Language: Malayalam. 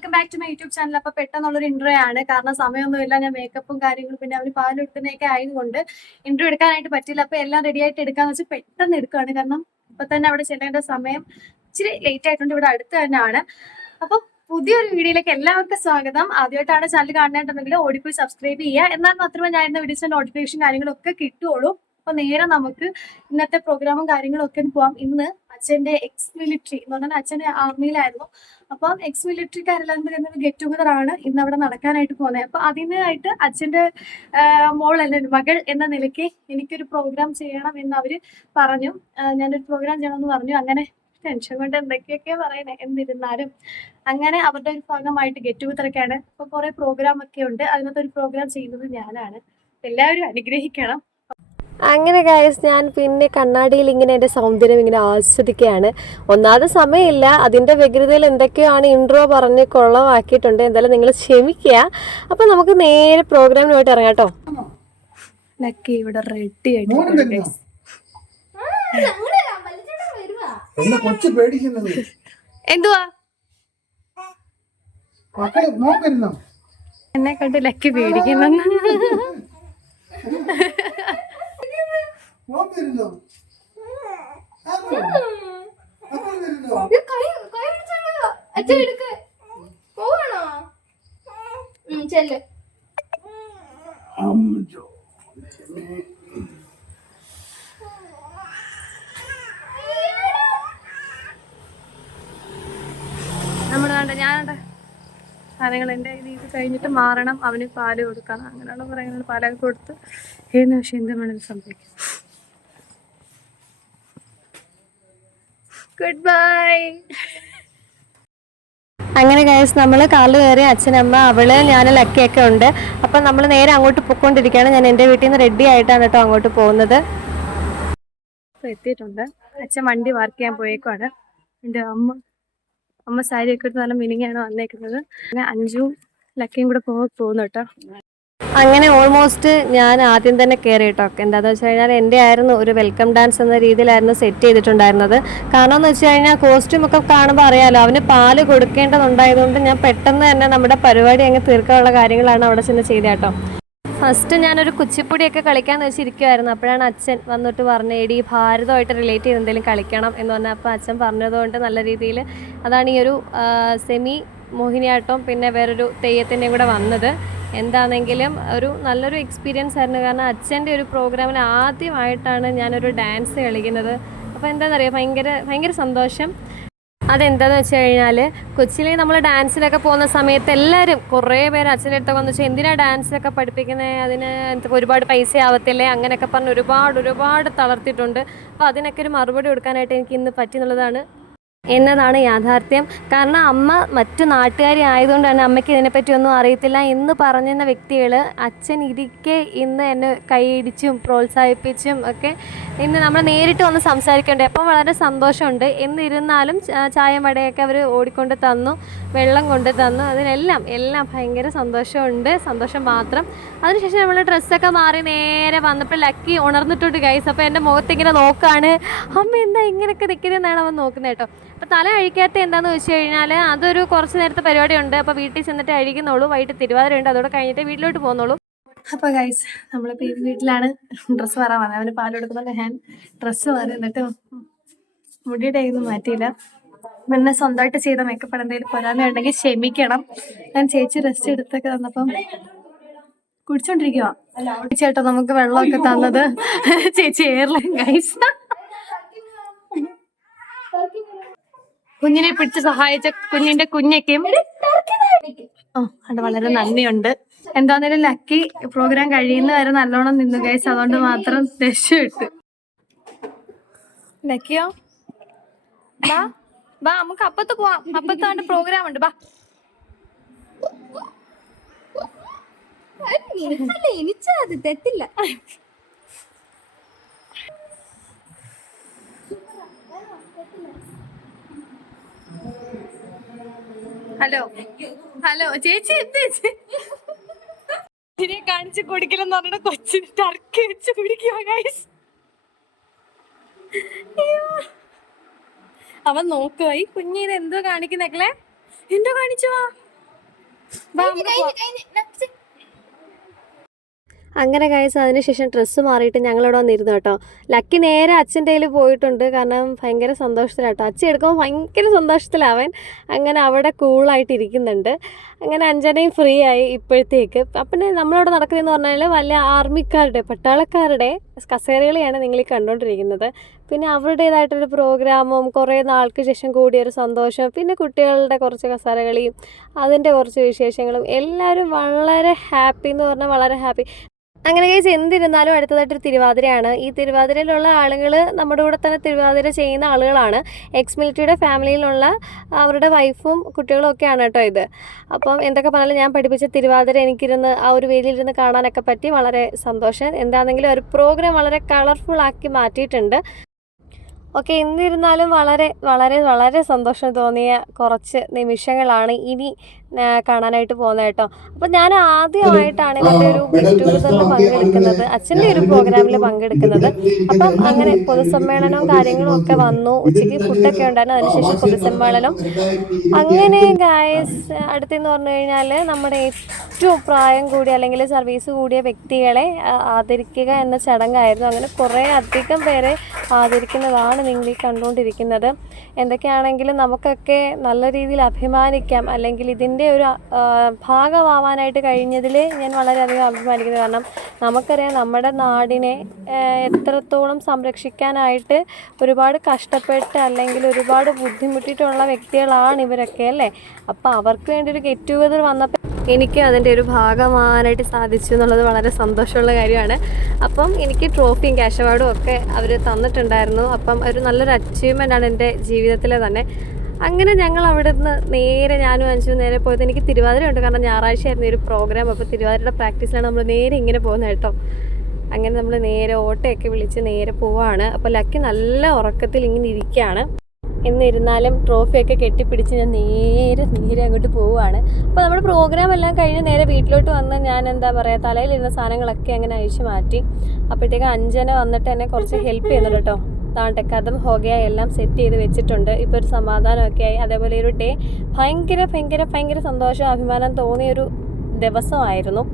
Welcome back to my YouTube channel. അപ്പൊ പെട്ടെന്നുള്ളൊരു ഇന്റർവ്യൂ ആണ്, കാരണം സമയമൊന്നുമില്ല. ഞാൻ മേക്കപ്പും കാര്യങ്ങളും പിന്നെ അവന് പാലെടുക്കുന്നതൊക്കെ ആയതുകൊണ്ട് ഇന്റർവ്യൂ എടുക്കാനായിട്ട് പറ്റില്ല. അപ്പൊ എല്ലാം റെഡി ആയിട്ട് എടുക്കാന്ന് വെച്ചാൽ പെട്ടെന്ന് എടുക്കുകയാണ്, കാരണം ഇപ്പൊ തന്നെ അവിടെ ചെല്ലേണ്ട സമയം ഇച്ചിരി ലേറ്റ് ആയിട്ടുണ്ട്. ഇവിടെ അടുത്ത് തന്നെയാണ്. അപ്പൊ പുതിയൊരു വീഡിയോയിലേക്ക് എല്ലാവർക്കും സ്വാഗതം. ആദ്യമായിട്ടാണ് ചാനൽ കാണുന്നുണ്ടെങ്കിൽ ഓടിപ്പോയി സബ്സ്ക്രൈബ് ചെയ്യുക, എന്നാൽ മാത്രമേ ഞാൻ ഇന്ന് വീഡിയോസിന്റെ നോട്ടിഫിക്കേഷൻ കാര്യങ്ങളൊക്കെ കിട്ടുള്ളൂ. അപ്പൊ നേരെ നമുക്ക് ഇന്നത്തെ പ്രോഗ്രാമും കാര്യങ്ങളും ഒക്കെ പോവാം. ഇന്ന് അച്ഛന്റെ എക്സ് മിലിറ്ററി എന്ന് പറഞ്ഞാൽ അച്ഛന്റെ ആർമിയിലായിരുന്നു. അപ്പം എക്സ് മിലിറ്ററിക്കാരെല്ലാം ഗെറ്റ് ടുഗദർ ആണ് ഇന്ന് അവിടെ നടക്കാനായിട്ട് പോകുന്നത്. അപ്പൊ അതിനായിട്ട് അച്ഛന്റെ മോൾ എന്ന മകൾ എന്ന നിലയ്ക്ക് എനിക്കൊരു പ്രോഗ്രാം ചെയ്യണം എന്ന് അവര് പറഞ്ഞു. ഞാനൊരു പ്രോഗ്രാം ചെയ്യണമെന്ന് പറഞ്ഞു. അങ്ങനെ ടെൻഷൻ കൊണ്ട് എന്തൊക്കെയൊക്കെ പറയണേ. എന്നിരുന്നാലും അങ്ങനെ അവരുടെ ഒരു ഭാഗമായിട്ട് ഗെറ്റ് ടുഗദറൊക്കെയാണ്. അപ്പൊ കുറെ പ്രോഗ്രാം ഒക്കെ ഉണ്ട്. അതിനകത്ത് ഒരു പ്രോഗ്രാം ചെയ്യുന്നത് ഞാനാണ്. എല്ലാവരും അനുഗ്രഹിക്കണം. അങ്ങനെ ഗൈസ്, ഞാൻ പിന്നെ കണ്ണാടിയിൽ ഇങ്ങനെ എൻ്റെ സൗന്ദര്യം ഇങ്ങനെ ആസ്വദിക്കുകയാണ്. ഒന്നാമത് സമയമില്ല, അതിൻ്റെ വ്യഗ്രതയിൽ എന്തൊക്കെയാണ് ഇൻട്രോ പറഞ്ഞ് കൊള്ളമാക്കിയിട്ടുണ്ട്. എന്തായാലും നിങ്ങൾ ക്ഷമിക്കുക. അപ്പം നമുക്ക് നേരെ പ്രോഗ്രാമിന് പോയിട്ട് ഇറങ്ങാം കേട്ടോ. ലക്കി ഇവിടെ റെഡി ആയിട്ട് എന്തുവാ എന്നെ കണ്ട് ലക്കി പേടിക്കുന്നെന്ന്. നമ്മുടെ ഞാനുണ്ട് സാധനങ്ങൾ എൻ്റെ ഇത് കഴിഞ്ഞിട്ട് മാറണം. അവന് പാല് കൊടുക്കണം. അങ്ങനെയുള്ള പറയുന്നത് പാലൊക്കെ കൊടുത്ത് ഏത് പക്ഷേ എന്ത് വേണമെങ്കിലും സംഭവിക്കും. Good bye. അങ്ങനെ ഗൈസ്, നമ്മൾ കാറിൽ കയറി അച്ഛനമ്മ അവള് ഞാൻ ലക്കിയൊക്കെ ഉണ്ട്. അപ്പം നമ്മൾ നേരെ അങ്ങോട്ട് പൊയ്ക്കൊണ്ടിരിക്കുകയാണ്. ഞാൻ എൻ്റെ വീട്ടിൽ നിന്ന് റെഡി ആയിട്ടാണ് കേട്ടോ അങ്ങോട്ട് പോകുന്നത്. എത്തിയിട്ടുണ്ട്. അച്ഛൻ വണ്ടി പാർക്ക് ചെയ്യാൻ പോയേക്കാണ്. എൻ്റെ അമ്മ സാരിയൊക്കെ എടുത്ത് നല്ല മിനിങ്ങാണ് വന്നേക്കുന്നത്. അങ്ങനെ അഞ്ചും ലക്കിയും കൂടെ പോകുന്നു കേട്ടോ. അങ്ങനെ ഓൾമോസ്റ്റ് ഞാൻ ആദ്യം തന്നെ കയറി കേട്ടോ. എന്താണെന്ന് വെച്ച് കഴിഞ്ഞാൽ എൻ്റെ ആയിരുന്നു ഒരു വെൽക്കം ഡാൻസ് എന്ന രീതിയിലായിരുന്നു സെറ്റ് ചെയ്തിട്ടുണ്ടായിരുന്നത്. കാരണം എന്ന് വെച്ച് കഴിഞ്ഞാൽ കോസ്റ്റ്യൂം ഒക്കെ കാണുമ്പോൾ അറിയാമല്ലോ, അവന് പാല് കൊടുക്കേണ്ടതുണ്ടായതുകൊണ്ട് ഞാൻ പെട്ടെന്ന് തന്നെ നമ്മുടെ പരിപാടി അങ്ങ് തീർക്കാനുള്ള കാര്യങ്ങളാണ് അവിടെ ചെന്ന് ചെയ്തത് കേട്ടോ. ഫസ്റ്റ് ഞാനൊരു കുച്ചിപ്പുടിയൊക്കെ കളിക്കാമെന്ന് വെച്ചിരിക്കുമായിരുന്നു. അപ്പോഴാണ് അച്ഛൻ വന്നിട്ട് പറഞ്ഞു, എടി ഭാരതമായിട്ട് റിലേറ്റ് ചെയ്ത് എന്തെങ്കിലും കളിക്കണം എന്ന് പറഞ്ഞാൽ, അപ്പോൾ അച്ഛൻ പറഞ്ഞതുകൊണ്ട് നല്ല രീതിയിൽ അതാണ് ഈ ഒരു സെമി മോഹിനിയാട്ടം പിന്നെ വേറൊരു തെയ്യത്തിൻ്റെയും കൂടെ വന്നത്. എന്താണെങ്കിലും നല്ലൊരു എക്സ്പീരിയൻസ് ആയിരുന്നു. കാരണം അച്ഛൻ്റെ ഒരു പ്രോഗ്രാമിൽ ആദ്യമായിട്ടാണ് ഞാനൊരു ഡാൻസ് കളിക്കുന്നത്. അപ്പോൾ എന്താണെന്നറിയാം, ഭയങ്കര സന്തോഷം. അതെന്താണെന്ന് വെച്ച് കഴിഞ്ഞാൽ, കൊച്ചിയിലെ നമ്മൾ ഡാൻസിനൊക്കെ പോകുന്ന സമയത്ത് എല്ലാവരും കുറേ പേര് അച്ഛൻ്റെ അടുത്തൊക്കെ വന്ന് വെച്ചാൽ എന്തിനാണ് ഡാൻസിനൊക്കെ പഠിപ്പിക്കുന്നത്, അതിന് ഒരുപാട് പൈസ ആവത്തില്ലേ അങ്ങനെയൊക്കെ പറഞ്ഞ് ഒരുപാട് തളർത്തിയിട്ടുണ്ട്. അപ്പോൾ അതിനൊക്കെ ഒരു മറുപടി കൊടുക്കാനായിട്ട് എനിക്ക് ഇന്ന് പറ്റുന്നുള്ളതാണ് എന്നതാണ് യാഥാർത്ഥ്യം. കാരണം അമ്മ മറ്റു നാട്ടുകാരി ആയതുകൊണ്ട് തന്നെ അമ്മയ്ക്ക് ഇതിനെപ്പറ്റി ഒന്നും അറിയത്തില്ല എന്ന് പറഞ്ഞിരുന്ന വ്യക്തികൾ അച്ഛൻ ഇരിക്കെ ഇന്ന് എന്നെ കൈയിടിച്ചും പ്രോത്സാഹിപ്പിച്ചും ഒക്കെ ഇന്ന് നമ്മൾ നേരിട്ട് വന്ന് സംസാരിക്കേണ്ടത്. അപ്പം വളരെ സന്തോഷമുണ്ട്. എന്നിരുന്നാലും ചായം വടയൊക്കെ അവർ ഓടിക്കൊണ്ട് തന്നു, വെള്ളം കൊണ്ട് തന്നു. എല്ലാം ഭയങ്കര സന്തോഷമുണ്ട്, സന്തോഷം മാത്രം. അതിനുശേഷം നമ്മൾ ഡ്രസ്സൊക്കെ മാറി നേരെ വന്നപ്പോൾ ലക്കി ഉണർന്നിട്ടുണ്ട് ഗൈസ്. അപ്പോൾ എൻ്റെ മുഖത്തിങ്ങനെ നോക്കുകയാണ്, അമ്മ എന്താ ഇങ്ങനെയൊക്കെ നിൽക്കുന്നതെന്നാണ് അവൻ നോക്കുന്നത് കേട്ടോ. അപ്പോൾ തല അഴിക്കാത്ത എന്താണെന്ന് വെച്ച് കഴിഞ്ഞാൽ അതൊരു കുറച്ച് നേരത്തെ പരിപാടിയുണ്ട്. അപ്പോൾ വീട്ടിൽ ചെന്നിട്ട് അഴിക്കുന്നുള്ളൂ. വൈകിട്ട് തിരുവാതിരയുണ്ട്, അതോടെ കഴിഞ്ഞിട്ട് വീട്ടിലോട്ട് പോകുന്നുള്ളൂ. അപ്പോൾ ഗൈസ്, നമ്മളിപ്പോൾ ഈ വീട്ടിലാണ് ഡ്രസ്സ് മാറാൻ വന്നത്. അവന് പാൽ കൊടുക്കുന്നുണ്ട്. ഞാൻ ഡ്രസ്സ് മാറി എന്നിട്ട് മുടിയുടെ കയ്യൊന്നും മാറ്റിയില്ല. പിന്നെ സ്വന്തമായിട്ട് ചെയ്ത മേക്കപ്പ് എന്തെങ്കിലും പോരാന്നുണ്ടെങ്കിൽ ക്ഷമിക്കണം. ഞാൻ ചേച്ചി റെസ്റ്റ് എടുത്തൊക്കെ തന്നപ്പം കുടിച്ചോണ്ടിരിക്കുക. ചേട്ടാ നമുക്ക് വെള്ളമൊക്കെ തന്നത് ചേച്ചി എയർലൈൻ ഗൈസ്. കുഞ്ഞിനെ പിടിച്ച് സഹായിച്ച കുഞ്ഞിന്റെ കുഞ്ഞയ്ക്കും അത് വളരെ നന്ദിയുണ്ട്. എന്താന്നേലും ലക്കി പ്രോഗ്രാം കഴിയുന്ന വരെ നല്ലോണം നിന്നു ഗൈസ്. അതുകൊണ്ട് മാത്രം രക്ഷപ്പെട്ടു. ലക്കിയോ ബാ നമുക്ക് അപ്പത്ത് പോവാം. അപ്പത്താണ്ട് പ്രോഗ്രാം ഉണ്ട്. ബാ എനിച്ചത് തെറ്റില്ല. ഹലോ ചേച്ചി ഇതിനെ കാണിച്ച് കുടിക്കലെന്ന് പറഞ്ഞ കൊച്ചിന് ടർക്കി വെച്ച് കുടിക്കുക ഗൈസ്. അവൻ നോക്കുക, ഈ കുഞ്ഞിത് എന്തോ കാണിക്കുന്നേക്കളെ, എന്തോ കാണിച്ചുവാ. അങ്ങനെ ഗൈസ് അതിനുശേഷം ഡ്രസ്സ് മാറിയിട്ട് ഞങ്ങളിവിടെ വന്നിരുന്നു കേട്ടോ. ലക്കി നേരെ അച്ഛൻ്റെ കയ്യിൽ പോയിട്ടുണ്ട്, കാരണം ഭയങ്കര സന്തോഷത്തിലാട്ടോ. അച്ഛൻ എടുക്കുമ്പോൾ ഭയങ്കര സന്തോഷത്തിലാവൻ. അങ്ങനെ അവിടെ കൂളായിട്ട് ഇരിക്കുന്നുണ്ട്. അങ്ങനെ അഞ്ജനയും ഫ്രീ ആയി ഇപ്പോഴത്തേക്ക്. അപ്പം നമ്മളവിടെ നടക്കുന്നതെന്ന് പറഞ്ഞാൽ വലിയ ആർമിക്കാരുടെ പട്ടാളക്കാരുടെ കസേരകളെയാണ് നിങ്ങൾ ഈ കണ്ടുകൊണ്ടിരിക്കുന്നത്. പിന്നെ അവരുടേതായിട്ടൊരു പ്രോഗ്രാമും കുറേ നാൾക്ക് ശേഷം കൂടിയൊരു സന്തോഷം, പിന്നെ കുട്ടികളുടെ കുറച്ച് കസേരകളിയും അതിൻ്റെ കുറച്ച് വിശേഷങ്ങളും, എല്ലാവരും വളരെ ഹാപ്പി എന്ന് പറഞ്ഞാൽ വളരെ ഹാപ്പി. അങ്ങനെ കേസ് എന്തിരുന്നാലും അടുത്തതായിട്ടൊരു തിരുവാതിരയാണ്. ഈ തിരുവാതിരയിലുള്ള ആളുകൾ നമ്മുടെ കൂടെ തന്നെ തിരുവാതിര ചെയ്യുന്ന ആളുകളാണ്. എക്സ് മിലിറ്ററിയുടെ ഫാമിലിയിലുള്ള അവരുടെ വൈഫും കുട്ടികളും ഒക്കെയാണ് കേട്ടോ ഇത്. അപ്പം എന്തൊക്കെ പറഞ്ഞാലും ഞാൻ പഠിപ്പിച്ച തിരുവാതിര എനിക്കിരുന്ന് ആ ഒരു വേദിയിലിരുന്ന് കാണാനൊക്കെ പറ്റി വളരെ സന്തോഷം. എന്താണെങ്കിലും ഒരു പ്രോഗ്രാം വളരെ കളർഫുൾ ആക്കി മാറ്റിയിട്ടുണ്ട്. ഓക്കെ, എന്നിരുന്നാലും വളരെ വളരെ വളരെ സന്തോഷം തോന്നിയ കുറച്ച് നിമിഷങ്ങളാണ് ഇനി കാണാനായിട്ട് പോകുന്നത് കേട്ടോ. അപ്പം ഞാൻ ആദ്യമായിട്ടാണ് ഇതിൻ്റെ ഒരു ഗെറ്റ് ടുഗദറിൽ പങ്കെടുക്കുന്നത്, അച്ഛൻ്റെ ഒരു പ്രോഗ്രാമിൽ പങ്കെടുക്കുന്നത്. അപ്പം അങ്ങനെ പൊതുസമ്മേളനവും കാര്യങ്ങളും ഒക്കെ വന്നു. ഉച്ചയ്ക്ക് ഫുഡൊക്കെ ഉണ്ടായിരുന്നു, അതിനുശേഷം പൊതുസമ്മേളനം. അങ്ങനെ ഗായസ് അടുത്തെന്ന് പറഞ്ഞു കഴിഞ്ഞാൽ നമ്മുടെ ഏറ്റവും പ്രായം കൂടിയ അല്ലെങ്കിൽ സർവീസ് കൂടിയ വ്യക്തികളെ ആദരിക്കുക എന്ന ചടങ്ങായിരുന്നു. അങ്ങനെ കുറേ അധികം പേരെ ആദരിക്കുന്നതാണ് നിങ്ങൾ ഈ കണ്ടുകൊണ്ടിരിക്കുന്നത്. എന്തൊക്കെയാണെങ്കിലും നമുക്കൊക്കെ നല്ല രീതിയിൽ അഭിമാനിക്കാം, അല്ലെങ്കിൽ ഇതിൻ്റെ ഒരു ഭാഗമാവാനായിട്ട് കഴിഞ്ഞതിൽ ഞാൻ വളരെയധികം അഭിമാനിക്കുന്നു. കാരണം നമുക്കറിയാം നമ്മുടെ നാടിനെ എത്രത്തോളം സംരക്ഷിക്കാനായിട്ട് ഒരുപാട് കഷ്ടപ്പെട്ട് അല്ലെങ്കിൽ ഒരുപാട് ബുദ്ധിമുട്ടിയിട്ടുള്ള വ്യക്തികളാണ് ഇവരൊക്കെ അല്ലേ. അപ്പോൾ അവർക്ക് വേണ്ടി ഒരു ഗെറ്റ് ടുഗദർ വന്നപ്പോൾ എനിക്ക് അതിൻ്റെ ഒരു ഭാഗമാകാനായിട്ട് സാധിച്ചു എന്നുള്ളത് വളരെ സന്തോഷമുള്ള കാര്യമാണ്. അപ്പം എനിക്ക് ട്രോഫിയും ക്യാഷ് അവാർഡും ഒക്കെ അവർ തന്നിട്ടുണ്ടായിരുന്നു. അപ്പം ഒരു നല്ലൊരു അച്ചീവ്മെൻ്റാണ് എൻ്റെ ജീവിതത്തിലെ തന്നെ. അങ്ങനെ ഞങ്ങൾ അവിടെ നിന്ന് നേരെ ഞാനും അഞ്ചും നേരെ പോയത്. എനിക്ക് തിരുവാതിര ഉണ്ട്, കാരണം ഞായറാഴ്ച ആയിരുന്നു ഒരു പ്രോഗ്രാം. അപ്പോൾ തിരുവാതിരയുടെ പ്രാക്ടീസിലാണ് നമ്മൾ നേരെ ഇങ്ങനെ പോകുന്നത് കേട്ടോ. അങ്ങനെ നമ്മൾ നേരെ ഓട്ടയൊക്കെ വിളിച്ച് നേരെ പോവാണ്. അപ്പോൾ ലക്കി നല്ല ഉറക്കത്തിൽ ഇങ്ങനെ ഇരിക്കുകയാണ്. എന്നിരുന്നാലും ട്രോഫിയൊക്കെ കെട്ടിപ്പിടിച്ച് ഞാൻ നേരെ അങ്ങോട്ട് പോവുകയാണ്. അപ്പോൾ നമ്മുടെ പ്രോഗ്രാം എല്ലാം കഴിഞ്ഞ് നേരെ വീട്ടിലോട്ട് വന്ന് ഞാൻ എന്താ പറയുക തലയിലിരുന്ന സാധനങ്ങളൊക്കെ അങ്ങനെ അഴിച്ചു മാറ്റി. അപ്പോഴത്തേക്ക് അഞ്ജന വന്നിട്ട് എന്നെ കുറച്ച് ഹെൽപ്പ് ചെയ്യുന്നുണ്ട് കേട്ടോ. താണ്ടെ കഥം ഹോഗയ എല്ലാം സെറ്റ് ചെയ്ത് വെച്ചിട്ടുണ്ട്. ഇപ്പോൾ ഒരു സമാധാനമൊക്കെ ആയി. അതേപോലെ ഒരു ഡേ ഭയങ്കര ഭയങ്കര ഭയങ്കര സന്തോഷം അഭിമാനം തോന്നിയൊരു ദിവസമായിരുന്നു.